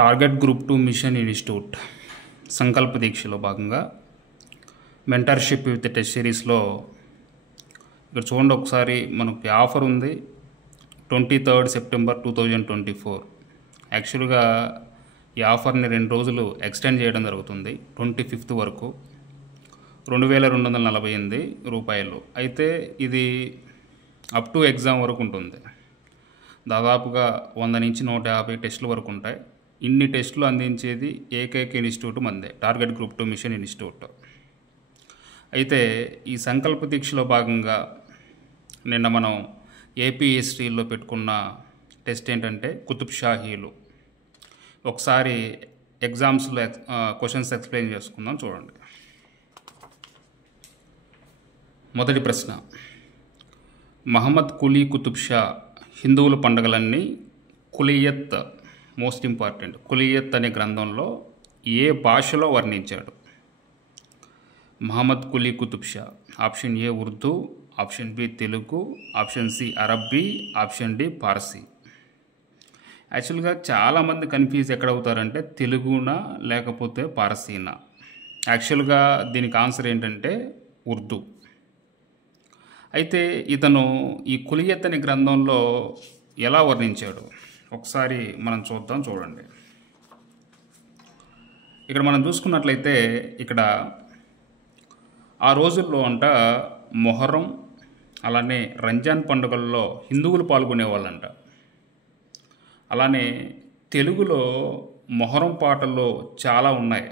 Target group 2 machine institute సంకల్ప దీక్షలో భాగంగా మెంటర్షిప్ విత్ టెస్ట్ సిరీస్లో ఇక్కడ చూడండి. ఒకసారి మనకి ఆఫర్ ఉంది 23rd September 2024. యాక్చువల్గా ఈ ఆఫర్ని 2 రోజులు ఎక్స్టెండ్ చేయడం జరుగుతుంది 25th వరకు 2248 రూపాయలు. అయితే ఇది అప్ టు ఎగ్జామ్ వరకు ఉంటుంది. దాదాపుగా 100 నుంచి 150 టెస్టుల వరకు ఉంటాయి. ఇన్ని టెస్టులు అందించేది ఏకైక ఇన్స్టిట్యూట్ మందే, టార్గెట్ గ్రూప్ 2 మిషన్ ఇన్స్టిట్యూట్. అయితే ఈ సంకల్ప దీక్షలో భాగంగా నిన్న మనం ఏపీ హిస్టరీలో పెట్టుకున్న టెస్ట్ ఏంటంటే కుతుబ్ షాహీలు. ఒకసారి ఎగ్జామ్స్లో క్వశ్చన్స్ ఎక్స్ప్లెయిన్ చేసుకుందాం. చూడండి. మొదటి ప్రశ్న, మహమ్మద్ కులీ కుతుబ్ షా హిందువుల పండుగలన్నీ కులియత్, మోస్ట్ ఇంపార్టెంట్, కులియత్ అనే గ్రంథంలో ఏ భాషలో వర్ణించాడు? Muhammad Quli Qutub Shah. Option A Urdu, option B Telugu, option C అరబ్బీ, ఆప్షన్ డి పార్సీ. యాక్చువల్గా చాలామంది కన్ఫ్యూజ్ ఎక్కడవుతారంటే తెలుగునా లేకపోతే పార్సీనా. యాక్చువల్గా దీనికి ఆన్సర్ ఏంటంటే ఉర్దూ. అయితే ఇతను ఈ కులియత్ అనే గ్రంథంలో ఎలా వర్ణించాడు ఒకసారి మనం చూద్దాం. చూడండి. ఇక్కడ మనం చూసుకున్నట్లయితే ఇక్కడ ఆ రోజుల్లో మొహర్రం అలానే రంజాన్ పండుగల్లో హిందువులు పాల్గొనేవాళ్ళంట. అలానే తెలుగులో మొహర్రం పాటల్లో చాలా ఉన్నాయి,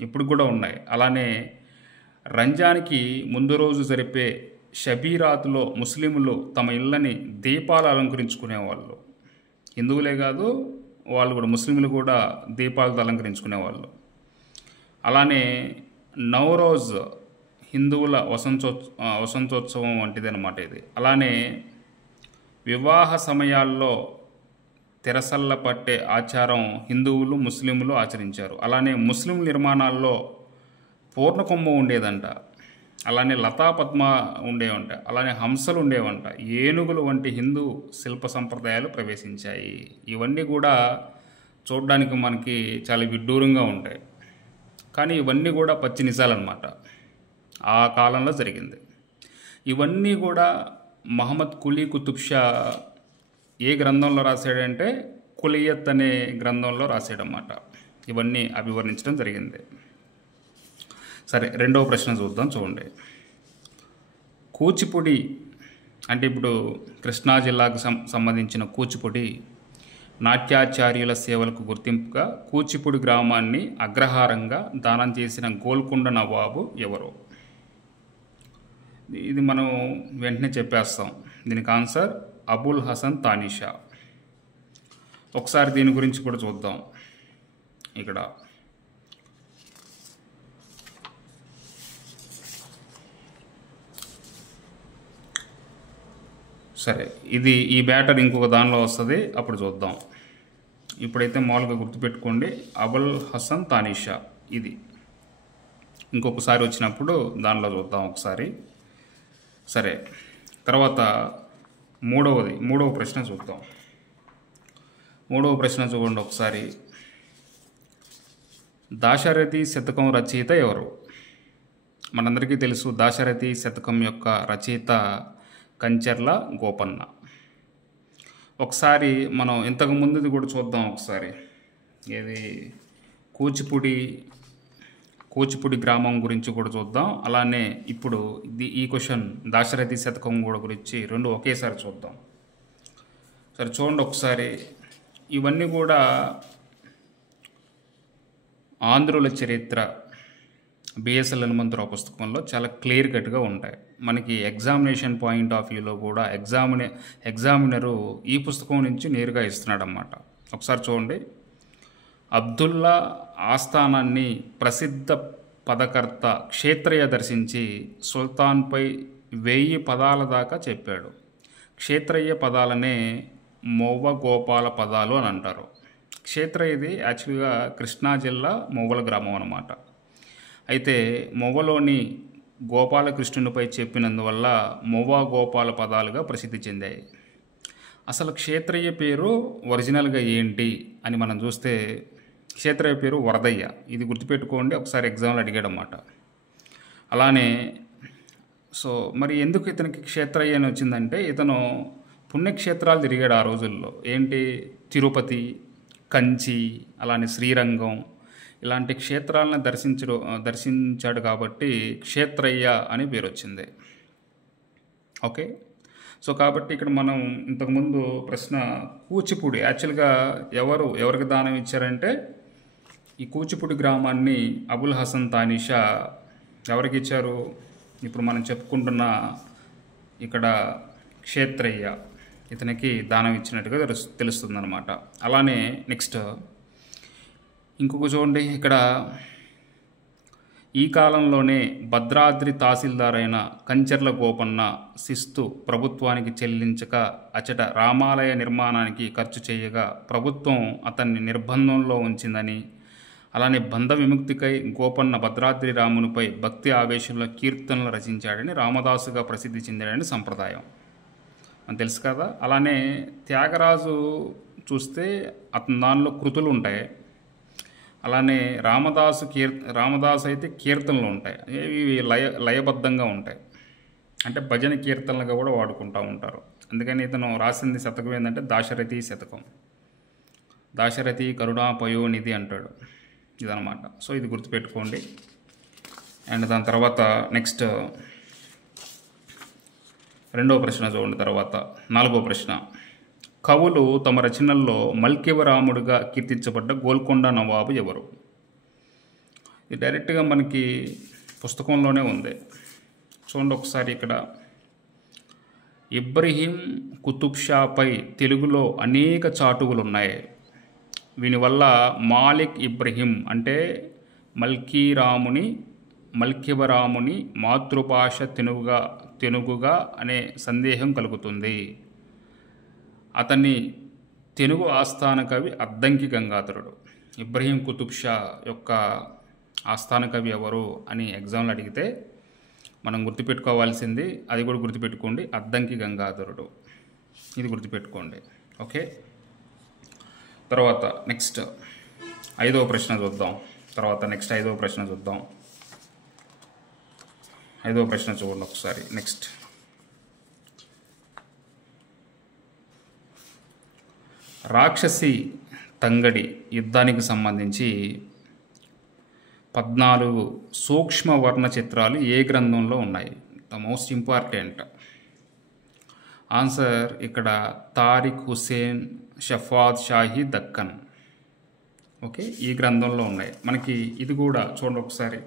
ఇప్పుడు కూడా ఉన్నాయి. అలానే రంజాన్కి ముందు రోజు జరిపే షబీరాత్లో ముస్లింలు తమ ఇళ్ళని దీపాలు అలంకరించుకునేవాళ్ళు. హిందువులే కాదు, వాళ్ళు కూడా, ముస్లింలు కూడా దీపాలతో అలంకరించుకునేవాళ్ళు. అలానే నవరోజ్ హిందువుల వసంతోత్సవం వంటిది అన్నమాట ఇది. అలానే వివాహ సమయాల్లో తెరసల్ల పట్టే ఆచారం హిందువులు ముస్లింలు ఆచరించారు. అలానే ముస్లిం నిర్మాణాల్లో పూర్ణకొమ్మ ఉండేదంట. అలానే లతాపద్మ ఉండేవంట. అలానే హంసలు ఉండేవంట. ఏనుగులు వంటి హిందూ శిల్ప సంప్రదాయాలు ప్రవేశించాయి. ఇవన్నీ కూడా చూడడానికి మనకి చాలా విడ్డూరంగా ఉంటాయి, కానీ ఇవన్నీ కూడా పచ్చి నిజాలన్నమాట. ఆ కాలంలో జరిగింది. ఇవన్నీ కూడా మహమ్మద్ కులీ కుతుబ్ షా ఏ గ్రంథంలో రాశాడంటే కులియత్ అనే గ్రంథంలో రాశాడన్నమాట. ఇవన్నీ అభివర్ణించడం జరిగింది. సరే, రెండవ ప్రశ్న చూద్దాం. చూడండి. కూచిపూడి అంటే ఇప్పుడు కృష్ణా జిల్లాకు సంబంధించిన కూచిపూడి నాట్యాచార్యుల సేవలకు గుర్తింపుగా కూచిపూడి గ్రామాన్ని అగ్రహారంగా దానం చేసిన గోల్కొండ నవాబు ఎవరు? ఇది మనం వెంటనే చెప్పేస్తాం. దీనికి ఆన్సర్ అబుల్ హసన్ తానిషా. ఒకసారి దీని గురించి కూడా చూద్దాం. ఇక్కడ సరే, ఇది ఈ బ్యాటర్ ఇంకొక దానిలో వస్తుంది, అప్పుడు చూద్దాం. ఇప్పుడైతే మామూలుగా గుర్తుపెట్టుకోండి, అబుల్ హసన్ తానిషా. ఇది ఇంకొకసారి వచ్చినప్పుడు దానిలో చూద్దాం ఒకసారి. సరే, తర్వాత మూడవ ప్రశ్న చూద్దాం. మూడవ ప్రశ్న చూడండి ఒకసారి. దాశరథి శతకం రచయిత ఎవరు? మనందరికీ తెలుసు దాశరథి శతకం యొక్క రచయిత కంచర్ల గోపన్న. ఒకసారి మనం ఇంతకు ముందుది కూడా చూద్దాం ఒకసారి. ఇది కూచిపూడి గ్రామం గురించి కూడా చూద్దాం. అలానే ఇప్పుడు ఈ క్వశ్చన్ దాశరథి శతకం కూడా గురించి రెండు ఒకేసారి చూద్దాం. సరే, చూడండి ఒకసారి. ఇవన్నీ కూడా ఆంధ్రుల చరిత్ర బిఎస్ఎల్ హనుమంతరావు పుస్తకంలో చాలా క్లియర్ కట్గా ఉంటాయి. మనకి ఎగ్జామినేషన్ పాయింట్ ఆఫ్ వ్యూలో కూడా ఎగ్జామినరు ఈ పుస్తకం నుంచి నేరుగా ఇస్తున్నాడు అన్నమాట. ఒకసారి చూడండి. అబ్దుల్లా ఆస్థానాన్ని ప్రసిద్ధ పదకర్త క్షేత్రయ్య దర్శించి సుల్తాన్పై 1000 పదాల దాకా చెప్పాడు. క్షేత్రయ్య పదాలనే మొవ్వ గోపాల పదాలు అని అంటారు. క్షేత్రయ్యది యాక్చువల్గా కృష్ణా జిల్లా మొవ్వల గ్రామం అన్నమాట. అయితే మొవ్వలోని గోపాలకృష్ణునిపై చెప్పినందువల్ల మొవ్వ గోపాల పదాలుగా ప్రసిద్ధి చెందాయి. అసలు క్షేత్రయ్య పేరు ఒరిజినల్గా ఏంటి అని మనం చూస్తే క్షేత్రయ్య పేరు వరదయ్య. ఇది గుర్తుపెట్టుకోండి, ఒకసారి ఎగ్జామ్లో అడిగాడన్నమాట. అలానే సో మరి ఎందుకు ఇతనికి క్షేత్రయ్య అని వచ్చిందంటే, ఇతను పుణ్యక్షేత్రాలు తిరిగాడు ఆ రోజుల్లో. ఏంటి, తిరుపతి, కంచి, అలానే శ్రీరంగం ఇలాంటి క్షేత్రాలను దర్శించాడు కాబట్టి క్షేత్రయ్య అని పేరు వచ్చింది. ఓకే, సో కాబట్టి ఇక్కడ మనం ఇంతకుముందు ప్రశ్న కూచిపూడి యాక్చువల్గా ఎవరికి దానం ఇచ్చారంటే, ఈ కూచిపూడి గ్రామాన్ని అబుల్ హసన్ తానీషా ఎవరికి ఇచ్చారు, ఇప్పుడు మనం చెప్పుకుంటున్న ఇక్కడ క్షేత్రయ్య ఇతనికి దానం ఇచ్చినట్టుగా తెలుస్తుంది అనమాట. అలానే నెక్స్ట్ ఇంకొక చూడండి, ఇక్కడ ఈ కాలంలోనే భద్రాద్రి తహసీల్దార్ అయిన కంచర్ల గోపన్న శిస్తు ప్రభుత్వానికి చెల్లించక అచట రామాలయ నిర్మాణానికి ఖర్చు చేయగా ప్రభుత్వం అతన్ని నిర్బంధంలో ఉంచిందని, అలానే బంధ విముక్తికై గోపన్న భద్రాద్రి రామునిపై భక్తి ఆవేశంలో కీర్తనలు రచించాడని, రామదాసుగా ప్రసిద్ధి చెందాడని సంప్రదాయం అని తెలుసు కదా. అలానే త్యాగరాజు చూస్తే అతని దానిలో కృతులు ఉంటాయి. అలానే రామదాసు అయితే కీర్తనలు ఉంటాయి. ఇవి లయబద్ధంగా ఉంటాయి, అంటే భజన కీర్తనలుగా కూడా వాడుకుంటూ ఉంటారు. అందుకని ఇతను రాసింది శతకం ఏంటంటే దాశరథి శతకం. దాశరథి కరుణాపయోనిధి అంటాడు, ఇదనమాట. సో ఇది గుర్తుపెట్టుకోండి. అండ్ దాని తర్వాత నెక్స్ట్ రెండవ ప్రశ్న చూడండి. తర్వాత 4వ ప్రశ్న, కవులు తమ రచనల్లో మల్కివరాముడిగా కీర్తించబడ్డ గోల్కొండ నవాబు ఎవరు? ఇది డైరెక్ట్గా మనకి పుస్తకంలోనే ఉంది, చూడండి ఒకసారి. ఇక్కడ ఇబ్రహీం కుతుబ్ షాపై తెలుగులో అనేక చాటువులు ఉన్నాయి. వీనివల్ల మాలిక్ ఇబ్రహీం అంటే మల్కివరాముని మాతృభాష తెనుగుగా అనే సందేహం కలుగుతుంది. అతన్ని తెనుగు ఆస్థాన కవి అద్దంకి గంగాధరుడు. ఇబ్రహీం కుతుబ్ షా యొక్క ఆస్థాన కవి ఎవరు అని ఎగ్జామ్లో అడిగితే మనం గుర్తుపెట్టుకోవాల్సింది, అది కూడా గుర్తుపెట్టుకోండి, అద్దంకి గంగాధరుడు. ఇది గుర్తుపెట్టుకోండి. ఓకే, తర్వాత నెక్స్ట్ 5వ ప్రశ్న చూద్దాం. నెక్స్ట్ 5వ ప్రశ్న చూద్దాం. 5వ ప్రశ్న చూడండి ఒకసారి. నెక్స్ట్ రాక్షసి తంగడి యుద్ధానికి సంబంధించి 14 సూక్ష్మ వర్ణ చిత్రాలు ఏ గ్రంథంలో ఉన్నాయి? ద మోస్ట్ ఇంపార్టెంట్ ఆన్సర్ ఇక్కడ తారిక్ హుసేన్ షఫాద్ షాహీ దక్కన్. ఓకే, ఈ గ్రంథంలో ఉన్నాయి. మనకి ఇది కూడా చూడండి ఒకసారి.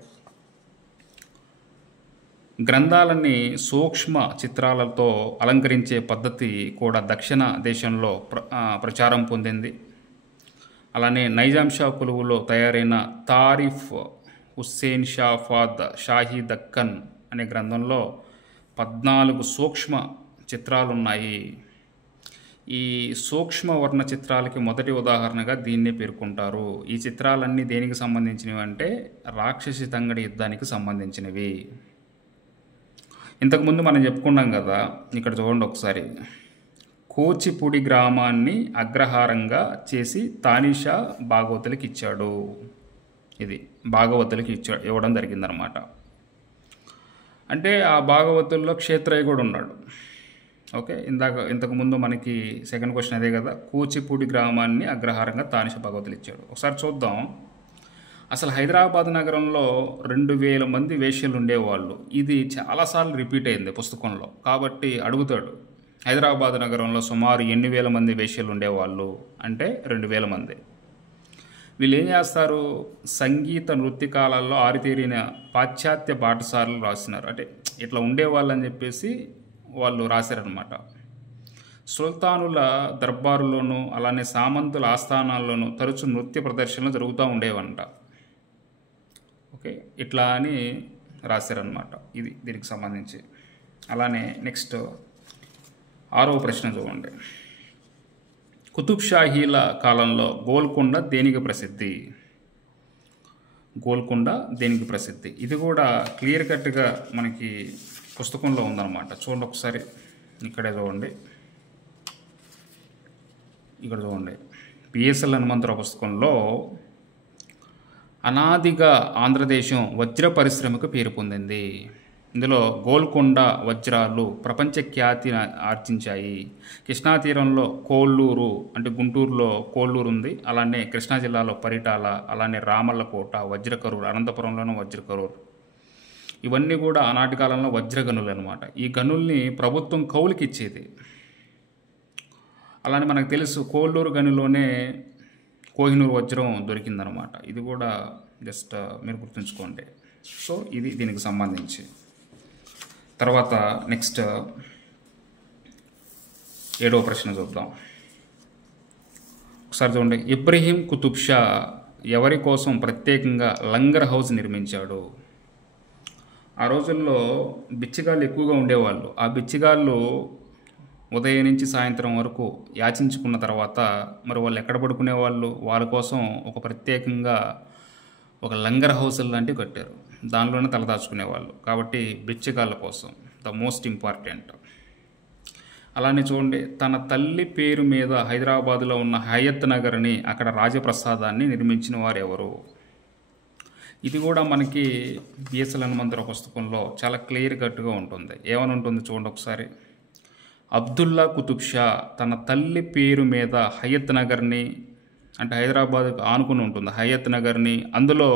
గ్రంథాలన్నీ సూక్ష్మ చిత్రాలతో అలంకరించే పద్ధతి కూడా దక్షిణ దేశంలో ప్రచారం పొందింది. అలానే నైజాం షా కొలువులో తయారైన తారిఫ్ హుస్సేన్ షఫాద్ షాహీ దక్కన్ అనే గ్రంథంలో 14 సూక్ష్మ చిత్రాలున్నాయి. ఈ సూక్ష్మ వర్ణ చిత్రాలకి మొదటి ఉదాహరణగా దీన్నే పేర్కొంటారు. ఈ చిత్రాలన్నీ దేనికి సంబంధించినవి అంటే రాక్షసి తంగడి యుద్ధానికి సంబంధించినవి. ఇంతకుముందు మనం చెప్పుకున్నాం కదా, ఇక్కడ చూడండి ఒకసారి. కూచిపూడి గ్రామాన్ని అగ్రహారంగా చేసి తానీషా భాగవతులకి ఇచ్చాడు. ఇది భాగవతులకి ఇవ్వడం జరిగిందనమాట. అంటే ఆ భాగవతుల్లో క్షేత్రయ్య కూడా ఉన్నాడు. ఓకే, ఇంతకుముందు మనకి సెకండ్ క్వశ్చన్ అదే కదా, కూచిపూడి గ్రామాన్ని అగ్రహారంగా తానీషా భాగవతులు ఇచ్చాడు. ఒకసారి చూద్దాం. అసలు హైదరాబాద్ నగరంలో 2000 మంది వేశ్యలు ఉండేవాళ్ళు. ఇది చాలాసార్లు రిపీట్ అయింది పుస్తకంలో, కాబట్టి అడుగుతాడు, హైదరాబాద్ నగరంలో సుమారు ఎన్ని వేల మంది వేశ్యలు ఉండేవాళ్ళు అంటే 2000 మంది. వీళ్ళు ఏం చేస్తారు, సంగీత నృత్యకాలలో ఆరితేరిన పాశ్చాత్య బాటసారులు రాస్తున్నారు. అంటే ఇట్లా ఉండేవాళ్ళని చెప్పేసి వాళ్ళు రాశారనమాట. సుల్తానుల దర్బారులోనూ అలానే సామంతుల ఆస్థానాల్లోనూ తరచు నృత్య ప్రదర్శనలు జరుగుతూ ఉండేవంట. ఓకే, ఇట్లా అని రాశారనమాట. ఇది దీనికి సంబంధించి. అలానే నెక్స్ట్ 6వ ప్రశ్న చూడండి. కుతుబ్ షాహీల కాలంలో గోల్కొండ దేనికి ప్రసిద్ధి? గోల్కొండ దేనికి ప్రసిద్ధి? ఇది కూడా క్లియర్ కట్గా మనకి పుస్తకంలో ఉందన్నమాట. చూడండి ఒకసారి, ఇక్కడే చూడండి. ఇక్కడ చూడండి, బిఎస్ఎల్ హనుమంతరావు పుస్తకంలో అనాదిగా ఆంధ్రదేశం వజ్ర పరిశ్రమకు పేరు పొందింది. ఇందులో గోల్కొండ వజ్రాలు ప్రపంచ ఖ్యాతి ఆర్జించాయి. కృష్ణా తీరంలో కోల్లూరు, అంటే గుంటూరులో కోల్లూరు ఉంది, అలానే కృష్ణా జిల్లాలో పరిటాల, అలానే రామల్లకోట, వజ్రకరూరు, అనంతపురంలోనూ వజ్రకరూరు, ఇవన్నీ కూడా ఆనాటి కాలంలో వజ్ర గనులు అనమాట. ఈ గనుల్ని ప్రభుత్వం కౌలుకి ఇచ్చేది. అలానే మనకు తెలుసు కోల్లూరు గనిలోనే కోహినూరు వజ్రం దొరికిందనమాట. ఇది కూడా జస్ట్ మీరు గుర్తుంచుకోండి. సో ఇది దీనికి సంబంధించి. తర్వాత నెక్స్ట్ 7వ ప్రశ్న చూద్దాం. ఒకసారి చూడండి, ఇబ్రహీం కుతుబ్ షా ఎవరి కోసం ప్రత్యేకంగా లంగర్ హౌస్ నిర్మించాడు? ఆ రోజుల్లో బిచ్చగాళ్ళు ఎక్కువగా ఉండేవాళ్ళు. ఆ బిచ్చగాళ్ళు ఉదయం నుంచి సాయంత్రం వరకు యాచించుకున్న తర్వాత మరి వాళ్ళు ఎక్కడ పడుకునేవాళ్ళు? వాళ్ళ కోసం ఒక ప్రత్యేకంగా ఒక లంగర్ హౌస్ లాంటివి కట్టారు. దానిలోనే తలదాచుకునేవాళ్ళు. కాబట్టి బిచ్చగాళ్ళ కోసం ద మోస్ట్ ఇంపార్టెంట్. అలానే చూడండి, తన తల్లి పేరు మీద హైదరాబాదులో ఉన్న హయత్ నగర్ని, అక్కడ రాజప్రసాదాన్ని నిర్మించిన వారు ఎవరు? ఇది కూడా మనకి బిఎస్ఎల్ హనుమంతరావు పుస్తకంలో చాలా క్లియర్ కట్గా ఉంటుంది. ఏమని ఉంటుంది చూడండి ఒకసారి. అబ్దుల్లా కుతుబ్ షా తన తల్లి పేరు మీద హయత్ నగర్ని, అంటే హైదరాబాద్కు ఆనుకుని ఉంటుంది హయత్ నగర్ని, అందులో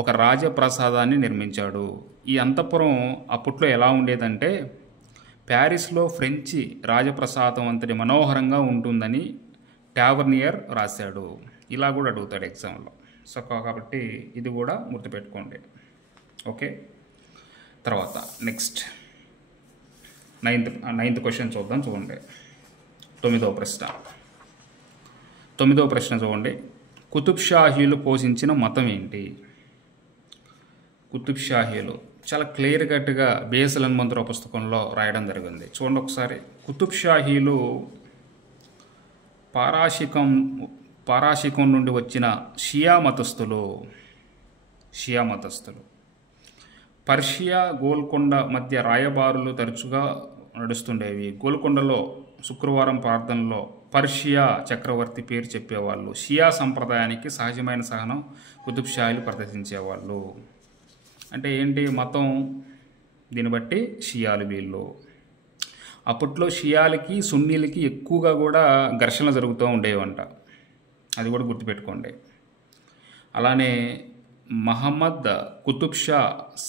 ఒక రాజప్రసాదాన్ని నిర్మించాడు. ఈ అంతఃపురం అప్పట్లో ఎలా ఉండేదంటే ప్యారిస్లో ఫ్రెంచి రాజప్రసాదం అంతటి మనోహరంగా ఉంటుందని టావర్నియర్ రాశాడు. ఇలా కూడా అడుగుతాడు ఎగ్జామ్లో. సో కాబట్టి ఇది కూడా గుర్తుపెట్టుకోండి. ఓకే, తర్వాత నెక్స్ట్ నైన్త్ క్వశ్చన్ చూద్దాం. చూడండి, 9వ ప్రశ్న చూడండి. కుతుబ్ షాహీలు పోషించిన మతం ఏంటి? కుతుబ్ షాహీలు చాలా క్లియర్ కట్గా బిఎస్ఎల్ హనుమంతరావు పుస్తకంలో రాయడం జరిగింది. చూడండి ఒకసారి. కుతుబ్ షాహీలు పారాశికం నుండి వచ్చిన షియా మతస్థులు. పర్షియా, గోల్కొండ మధ్య రాయబారులు తరచుగా నడుస్తుండేవి. గోల్కొండలో శుక్రవారం ప్రార్థనలో పర్షియా చక్రవర్తి పేరు చెప్పేవాళ్ళు. షియా సంప్రదాయానికి సహజమైన సహనం కుతుబ్ షాహీలు ప్రదర్శించేవాళ్ళు. అంటే ఏంటి మతం? దీన్ని బట్టి షియాలు వీళ్ళు. అప్పట్లో షియాలకి సున్నీలకి ఎక్కువగా కూడా ఘర్షణలు జరుగుతూ ఉండేవంట. అది కూడా గుర్తుపెట్టుకోండి. అలానే మహమ్మద్ కుతుబ్ షా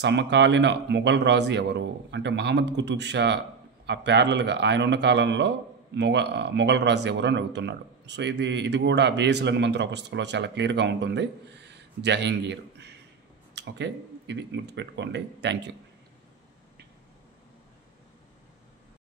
సమకాలీన మొఘల్ రాజు ఎవరు? అంటే మహమ్మద్ కుతుబ్ షా ఆ ప్యారలల్గా ఆయన ఉన్న కాలంలో మొఘల్ రాజు ఎవరు అని అడుగుతున్నాడు. సో ఇది కూడా బిఎస్ఎల్ హనుమంతరావు పుస్తకంలో చాలా క్లియర్గా ఉంటుంది. జహంగీర్. ఓకే, ఇది గుర్తుపెట్టుకోండి. Thank you.